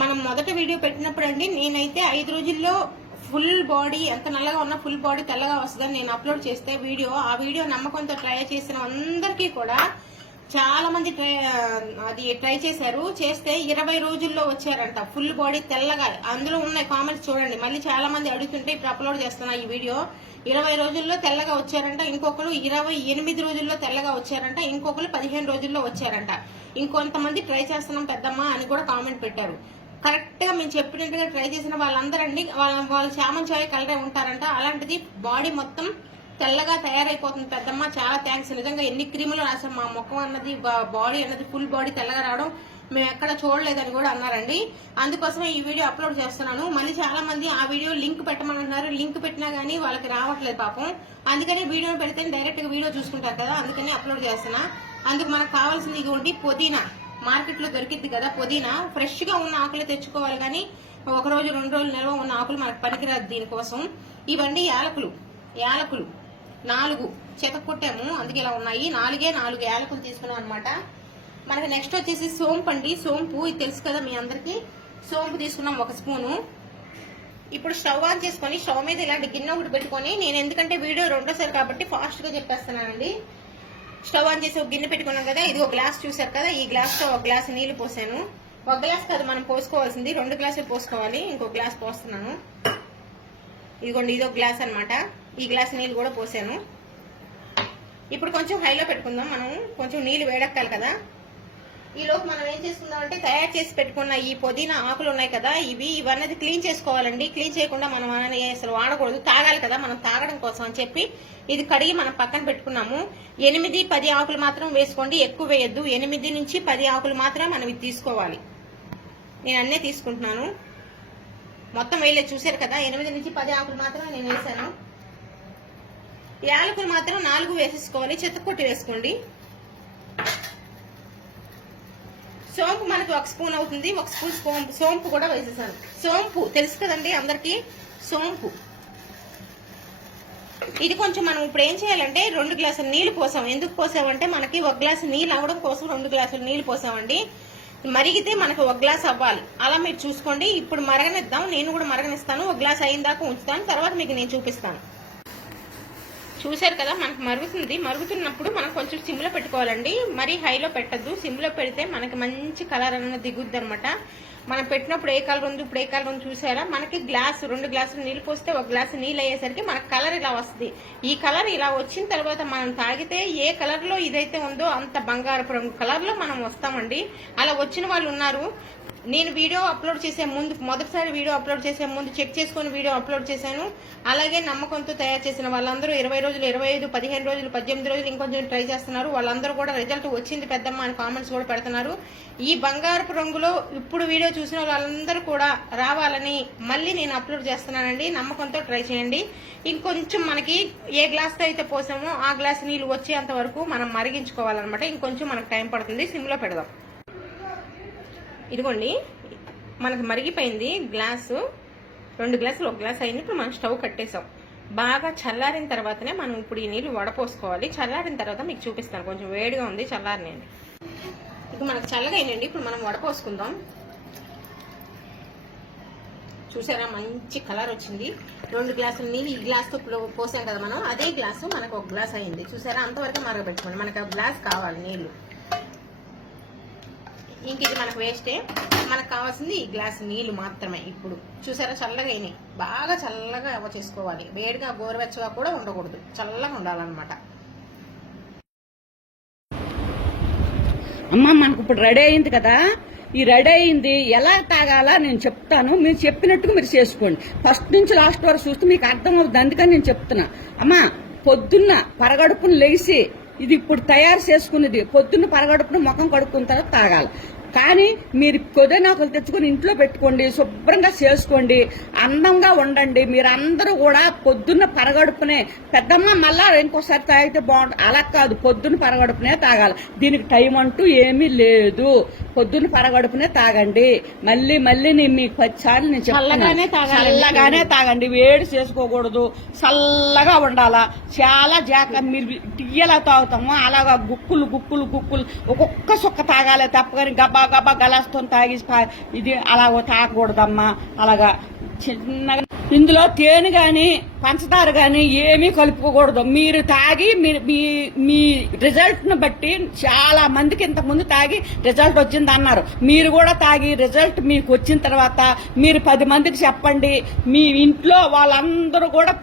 మనం మొదటి వీడియో పెట్టినప్పుడు అండి నేనైతే 5 రోజుల్లో ఫుల్ బాడీ ఎంత నల్లగా ఉన్నా ఫుల్ బాడీ తెల్లగా వస్తుందని నేను అప్లోడ్ చేస్తే ఆ వీడియో నమ్మకంతో ట్రై చేసిన అందరికీ కూడా చాలా మంది ట్రై చేశారు. చేస్తే 20 రోజుల్లో వచ్చారంట ఫుల్ బాడీ తెల్లగా. అందులో ఉన్న కామెంట్స్ చూడండి. మళ్ళీ చాలా మంది అడుగుతుంటే ఇప్పుడు అప్లోడ్ చేస్తున్నా ఈ వీడియో. 20 రోజుల్లో తెల్లగా వచ్చారంట, ఇంకొకరు 28 రోజుల్లో తెల్లగా వచ్చారంట, ఇంకొకరు 15 రోజుల్లో వచ్చారంట. ఇంకొంతమంది ట్రై చేస్తున్నాం పెద్దమ్మ అని కూడా కామెంట్ పెట్టారు. కరెక్ట్ గా మేము చెప్పినట్టుగా ట్రై చేసిన వాళ్ళందరండి వాళ్ళు చామన్ చాయ్ కలరే ఉంటారంట. అలాంటిది బాడీ మొత్తం తెల్లగా తయారైపోతుంది పెద్దమ్మ. చాలా థ్యాంక్స్. నిజంగా ఎన్ని క్రీములు రాసాం, మా ముఖం అన్నది బాడీ అన్నది ఫుల్ బాడీ తెల్లగా రావడం మేము ఎక్కడ చూడలేదని కూడా అన్నారండి. అందుకోసమే ఈ వీడియో అప్లోడ్ చేస్తున్నాను. మళ్ళీ చాలా మంది ఆ వీడియో లింక్ పెట్టమన్నారు. లింక్ పెట్టినా గానీ వాళ్ళకి రావట్లేదు పాపం. అందుకని వీడియో పెడితే డైరెక్ట్ గా వీడియో చూసుకుంటారు కదా, అందుకని అప్లోడ్ చేస్తున్నా. అందుకు మనకు కావాల్సింది ఇదిగోండి పుదీనా. మార్కెట్ లో దొరికిద్ది కదా పుదీనా. ఫ్రెష్ గా ఉన్న ఆకులు తెచ్చుకోవాలి, కానీ 1 రోజు 2 రోజులు నిల్వ ఉన్న ఆకులు మనకు పనికిరాదు దీనికోసం. ఇవన్నీ యాలకులు 4 చెతకొట్టాము, అందుకే ఇలా ఉన్నాయి. 4 యాలకులు తీసుకున్నాం అనమాట. మనకి నెక్స్ట్ వచ్చేసి సోంపు అండి. సోంపు ఇది తెలుసు కదా మీ అందరికి. సోంపు తీసుకున్నాం 1 స్పూను. ఇప్పుడు స్టవ్ ఆన్ చేసుకొని స్టవ్ మీద ఇలాంటి గిన్నె ఒకటి పెట్టుకొని, నేను ఎందుకంటే వీడియో రెండోసారి కాబట్టి ఫాస్ట్ గా చెప్పేస్తున్నానండి. స్టవ్ ఆన్ చేసి ఒక గిన్నె పెట్టుకున్నాం కదా, ఇది ఒక గ్లాస్ చూసారు కదా, ఈ గ్లాస్ తో 1 గ్లాస్ నీళ్లు పోసాను. 1 గ్లాస్ కాదు మనం పోసుకోవాల్సింది, 2 గ్లాసులు పోసుకోవాలి. ఇంకో గ్లాస్ పోస్తున్నాను. ఇదిగోండి ఇది 1 గ్లాస్ అనమాట. ఈ గ్లాస్ నీళ్ళు కూడా పోసాను. ఇప్పుడు కొంచెం హైలో పెట్టుకుందాం. మనం కొంచెం నీళ్లు వేడెక్కాలి కదా. ఈలోపు మనం ఏం చేసుకుందాం అంటే తయారు చేసి పెట్టుకున్న ఈ పుదీనా ఆకులు ఉన్నాయి కదా, ఇవన్నది క్లీన్ చేసుకోవాలండి. క్లీన్ చేయకుండా మనం అసలు వాడకూడదు, తాగాలి కదా మనం. తాగడం కోసం అని చెప్పి ఇది కడిగి మనం పక్కన పెట్టుకున్నాము. 8-10 ఆకులు మాత్రం వేసుకోండి, ఎక్కువ వేయద్దు. 8 నుంచి 10 ఆకులు మాత్రం మనం ఇది తీసుకోవాలి. నేను అన్నీ తీసుకుంటున్నాను, మొత్తం వేయలేదు చూసారు కదా. 8 నుంచి 10 ఆకులు మాత్రం నేను వేసాను. యాలకులు మాత్రం 4 వేసేసుకోవాలి, చెత్తకొట్టి వేసుకోండి. సోంపు మనకు 1 స్పూన్ అవుతుంది, 1 స్పూన్ సోంపు కూడా వేసేసాను. సోంపు తెలుసు కదండి అందరికి. సోంపు ఇది కొంచెం మనం ఇప్పుడు ఏం చేయాలంటే 2 గ్లాసులు నీళ్లు పోసాం. ఎందుకు పోసామంటే మనకి 1 గ్లాసు నీళ్ళు అవ్వడం కోసం 2 గ్లాసులు నీళ్లు పోసామండి. మరిగితే మనకు 1 గ్లాస్ అవ్వాలి, అలా మీరు చూసుకోండి. ఇప్పుడు మరగనిద్దాం, నేను కూడా మరగనిస్తాను. 1 గ్లాస్ అయిన దాకా ఉంచుతాను, తర్వాత మీకు నేను చూపిస్తాను. చూసారు కదా మనకు మరుగుతుంది. మరుగుతున్నప్పుడు మనం కొంచెం సిమ్ లో పెట్టుకోవాలండి, మరీ హైలో పెట్టద్దు. సిమ్ లో పెడితే మనకి మంచి కలర్ అనేది దిగుద్ది అనమాట. మనం పెట్టినప్పుడు ఏ కలర్ ఉంది, ఇప్పుడు ఏ కలర్ ఉంది చూసారా. మనకి 2 గ్లాసులు నీళ్ళు పోస్తే 1 గ్లాసు నీళ్ళు అయ్యేసరికి మనకు కలర్ ఇలా వస్తుంది. ఈ కలర్ ఇలా వచ్చిన తర్వాత మనం తాగితే ఏ కలర్ లో ఇదైతే ఉందో అంత బంగారపు రంగు కలర్ లో మనం వస్తామండి. అలా వచ్చిన వాళ్ళు ఉన్నారు. నేను వీడియో అప్లోడ్ చేసే ముందు, మొదటిసారి వీడియో అప్లోడ్ చేసే ముందు చెక్ చేసుకుని వీడియో అప్లోడ్ చేశాను. అలాగే నమ్మకంతో తయారు చేసిన వాళ్ళందరూ 20 రోజులు, 25, 15 రోజులు, 18 రోజులు ఇంకొంచెం ట్రై చేస్తున్నారు. వాళ్ళందరూ కూడా రిజల్ట్ వచ్చింది పెద్దమ్మ అని కామెంట్స్ కూడా పెడుతున్నారు. ఈ బంగారపు రంగులో ఇప్పుడు వీడియో చూసిన వాళ్ళందరూ కూడా రావాలని మళ్ళీ నేను అప్లోడ్ చేస్తున్నానండి. నమ్మకంతో ట్రై చేయండి. ఇంకొంచెం మనకి ఏ గ్లాస్ తో అయితే పోసామో ఆ గ్లాస్ నీళ్ళు వచ్చేంత వరకు మనం మరిగించుకోవాలన్నమాట. ఇంకొంచెం మనకు టైం పడుతుంది, సిమ్ లో పెడదాం. ఇదిగోండి మనకు మరిగిపోయింది. గ్లాసు 2 గ్లాసులు 1 గ్లాస్ అయింది. ఇప్పుడు మనం స్టవ్ కట్టేసాం. బాగా చల్లారిన తర్వాతనే మనం ఇప్పుడు ఈ నీళ్ళు వడపోసుకోవాలి. చల్లారిన తర్వాత మీకు చూపిస్తాను. కొంచెం వేడిగా ఉంది, చల్లారినండి. ఇప్పుడు మనకు చల్లగా అయిందండి. ఇప్పుడు మనం వడపోసుకుందాం. చూసారా మంచి కలర్ వచ్చింది. 2 గ్లాసులు నీళ్ళు ఈ గ్లాస్తో పోసాం కదా మనం, అదే గ్లాసు మనకు 1 గ్లాస్ అయింది. చూసారా అంతవరకు మరగబెట్టుకోండి. మనకు 1 గ్లాస్ కావాలి నీళ్లు. ఇంక ఇది మనకు వేస్టే. మనకు కావాల్సింది ఈ గ్లాస్ నీళ్లు మాత్రమే. ఇప్పుడు చూసారా చల్లగా అయినాయి. బాగా చల్లగా చేసుకోవాలి. వేడిగా గోరువెచ్చగా కూడా ఉండకూడదు, చల్లగా ఉండాలన్నమాట. అమ్మ మనకు ఇప్పుడు రెడీ అయింది కదా, ఈ రెడీ అయింది ఎలా తాగాలా నేను చెప్తాను. మీరు చెప్పినట్టుగా మీరు చేసుకోండి. ఫస్ట్ నుంచి లాస్ట్ వరకు చూస్తే మీకు అర్థం అవుతుంది. అందుకని నేను చెప్తున్నా. అమ్మా పొద్దున్న పరగడుపును లేచి ఇది ఇప్పుడు తయారు చేసుకున్నది పొద్దున్న పరగడుపున ముఖం కడుక్కున్న తర్వాత తాగాలి. కానీ మీరు కొద్దినాకులు తెచ్చుకొని ఇంట్లో పెట్టుకోండి, శుభ్రంగా చేసుకోండి, అందంగా ఉండండి. మీరందరూ కూడా పొద్దున్న పరగడుపునే. పెద్దమ్మ మళ్ళా ఇంకోసారి తాగితే బాగుంటుంది అలా కాదు, పొద్దున్న పరగడుపునే తాగాలి. దీనికి టైం అంటూ ఏమీ లేదు. పొద్దున్న పరగడుపునే తాగండి. మళ్ళీ నేను మీకు 10 సార్లు నేను చెప్తాను, చల్లగానే తాగండి. వేడి చేసుకోకూడదు, చల్లగా ఉండాలా. చాలా జాగ్రత్త. మీరు టీ ఎలా తాగుతామో అలాగా గుక్కులు ఒక్కొక్క సుక్క తాగాలి తప్ప కానీ గబ్బా గబా గబా గలాస్తో తాగి ఇది అలా తాగకూడదమ్మా. అలాగా చిన్నగా ఇందులో తేనె గాని పంచదార గాని ఏమీ కలుపుకోకూడదు. మీరు తాగి మీ రిజల్ట్ ను బట్టి చాలా మందికి ఇంతకు ముందు తాగి రిజల్ట్ వచ్చింది అన్నారు. మీరు కూడా తాగి రిజల్ట్ మీకు వచ్చిన తర్వాత మీరు 10 మందికి చెప్పండి. మీ ఇంట్లో వాళ్ళందరూ కూడా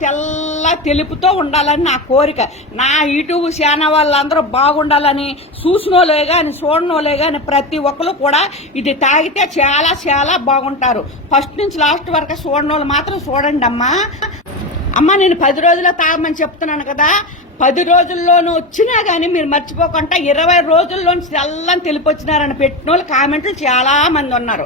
తెలుపుతో ఉండాలని నా కోరిక. నా యూట్యూబ్ ఛానల్ వాళ్ళందరూ బాగుండాలని, చూసినోలే గాని చూడనోలే గాని ప్రతి ఒక్కరు కూడా ఇది తాగితే చాలా చాలా బాగుంటారు. ఫస్ట్ నుంచి లాస్ట్ వరకు చూడనోళ్ళు మాత్రం చూడండి అమ్మా. నేను 10 రోజుల్లో తాగమని చెప్తున్నాను కదా. 10 రోజుల్లోనూ వచ్చినా గానీ మీరు మర్చిపోకుండా 20 రోజుల్లోంచి తెల్లని తెలిపొచ్చినారని పెట్టిన వాళ్ళు కామెంట్లు చాలా మంది ఉన్నారు.